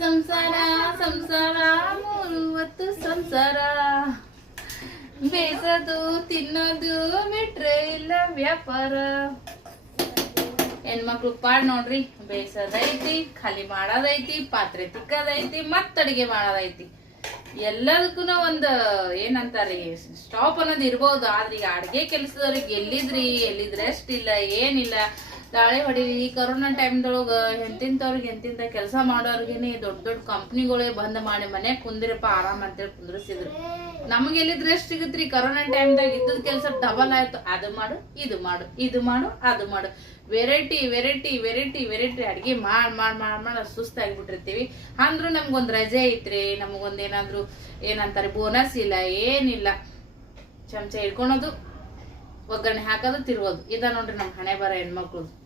ಸಂಸಾರ ಸಂಸಾರ ಮೂರು ಹೊತ್ತು ಸಂಸಾರ ಬೇಸದು ತಿನ್ನೋದು ಬಿಟ್ರೆ ಇಲ್ಲ ವ್ಯಾಪಾರ. ಹೆಣ್ಮಕ್ಳು ಪಾಡ್ ನೋಡ್ರಿ, ಬೇಸದೈತಿ, ಖಾಲಿ ಮಾಡೋದೈತಿ, ಪಾತ್ರೆ ತಿಕ್ಕದೈತಿ, ಮತ್ತ ಅಡಿಗೆ ಮಾಡೋದೈತಿ. ಎಲ್ಲದಕ್ಕೂ ಒಂದು ಏನಂತಾರಿ ಸ್ಟಾಪ್ ಅನ್ನೋದು ಇರ್ಬೋದು. ಆದ್ರೆ ಈಗ ಅಡ್ಗೆ ಕೆಲ್ಸದವ್ರಿಗೆ ಎಲ್ಲಿದ್ ರೆಸ್ಟ್ ಇಲ್ಲ, ಏನಿಲ್ಲ. ದಾಳಿ ಹೊಡಿರಿ. ಈ ಕೊರೋನಾ ಟೈಮ್ದೊಳಗ ಎಂತಿಂತ ಕೆಲಸ ಮಾಡೋರ್ಗೆನೆ ದೊಡ್ಡ ಕಂಪ್ನಿಗಳೇ ಬಂದ್ ಮಾಡಿ ಮನೆ ಕುಂದಿರಪ್ಪ ಆರಾಮ್ ಅಂತೇಳಿ ಕುಂದ್ರಿಸಿದ್ರು. ನಮ್ಗೆ ಎಲ್ಲಿದ್ ರೆಸ್ಟ್ ಸಿಗತ್ರಿ? ಕೊರೋನಾ ಟೈಮ್ದಾಗ ಇದ್ದದ್ ಕೆಲ್ಸ ಡಬಲ್ ಆಯ್ತು. ಅದು ಮಾಡು, ಇದು ಮಾಡು, ಇದು ಮಾಡು, ಅದು ಮಾಡು, ವೆರೈಟಿ ವೆರೈಟಿ ವೆರೈಟಿ ವೆರೈಟಿ ಅಡ್ಗೆ ಮಾಡ್ ಸುಸ್ತಾಗ್ಬಿಟ್ಟಿರ್ತೀವಿ. ಅಂದ್ರೂ ನಮ್ಗೊಂದ್ ರಜೆ ಐತ್ರಿ, ನಮಗೊಂದ್ ಏನಾದ್ರು ಏನಂತಾರೆ ಬೋನಸ್ ಇಲ್ಲ, ಏನಿಲ್ಲ. ಚಮಚ ಹಿಡ್ಕೊಳೋದು, ಒಗ್ಗರಣೆ ಹಾಕೋದು, ತಿರುಗೋದು. ಇದ ನೋಡ್ರಿ ನಮ್ ಹಣೆ ಬರ ಹೆಣ್ಮಕ್ಳು.